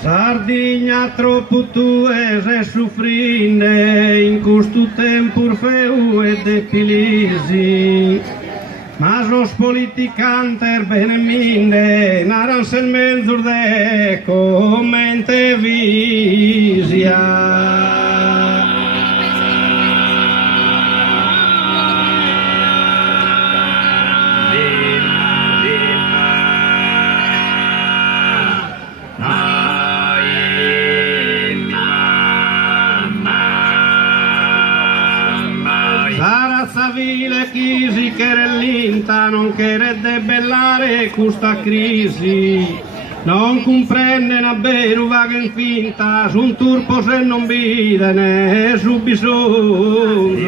Sardigna troppo tu e soffrinde in questo tempo feu e depilisi. Ma os politicanter beneminde naran sel mezur de commente visia. Vile chisi querellinta non quere debellare questa crisi, non comprende una beru vaga in finta su un turpo se non vide ne su bisogno.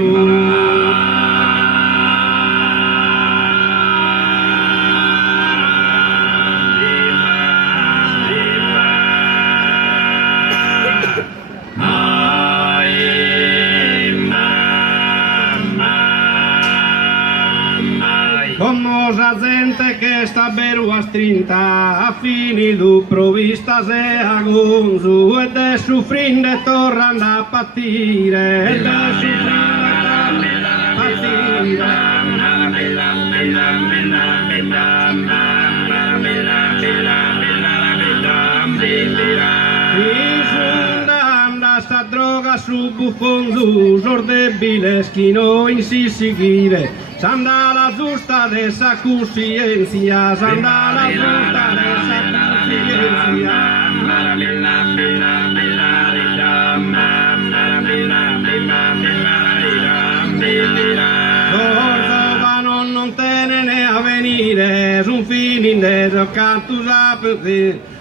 Famosa gente che sta beru a strinta a fini du provvista se a gonzu ed è soffrinde tornando a patire ed è soffrinde a patire. Sta droga su buffonzu, sordebile schino in si seguire, s'anda la giusta de sa coscienza, s'anda la giusta de sa coscienza. Non te ne a venire, su un finire, cantus a per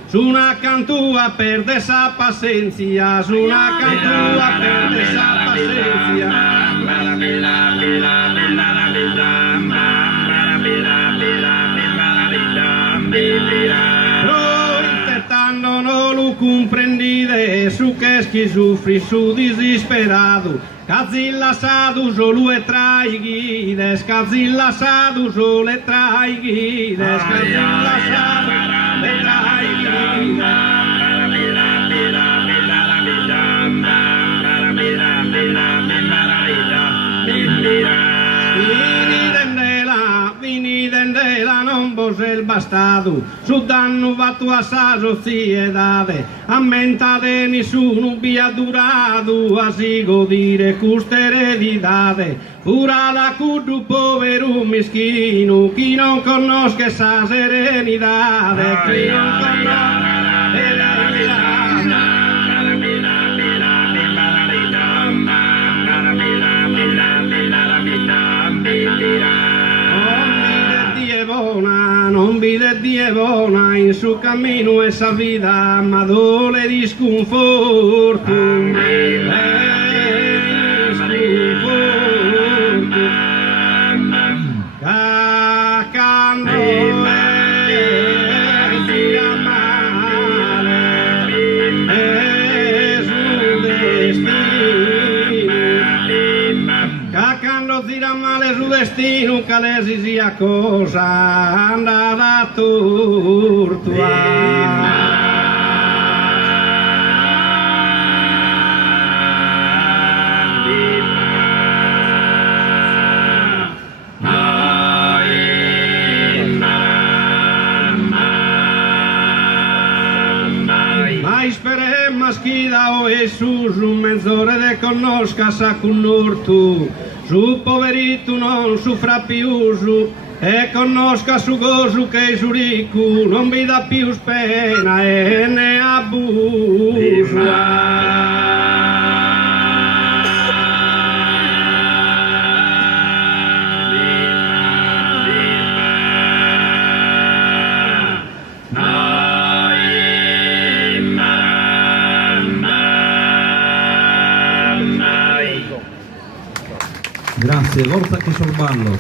su una cantua perde sa pazienza, su una cantua perde sa pazienza. Però intentando non lo comprendide, su che soffri su disperado, Cazilla sadu solo e traighides, Cazilla sadu solo e traighides, Cazilla sadu e Vini dendela non vose il bastardo, su danno vatto a sa sociedade, ammenta de nessuno via durato, a si godire questa ereditade, pura la cudu povero mischino, chi non conosce sa serenitade, chi non conosce non vide Dio buona in su cammino esa vida, ma dole di sconforto, cacando sia male su destino, cacando tira male su destino, calesi sia cosa andata a tortuare. Schida o Gesù su mezz'ora de conosca sa cunurtu, su poverito non soffra più su e conosca su gozu che su ricco non vi dà più pena e ne abusa. Grazie, forza che sorballo.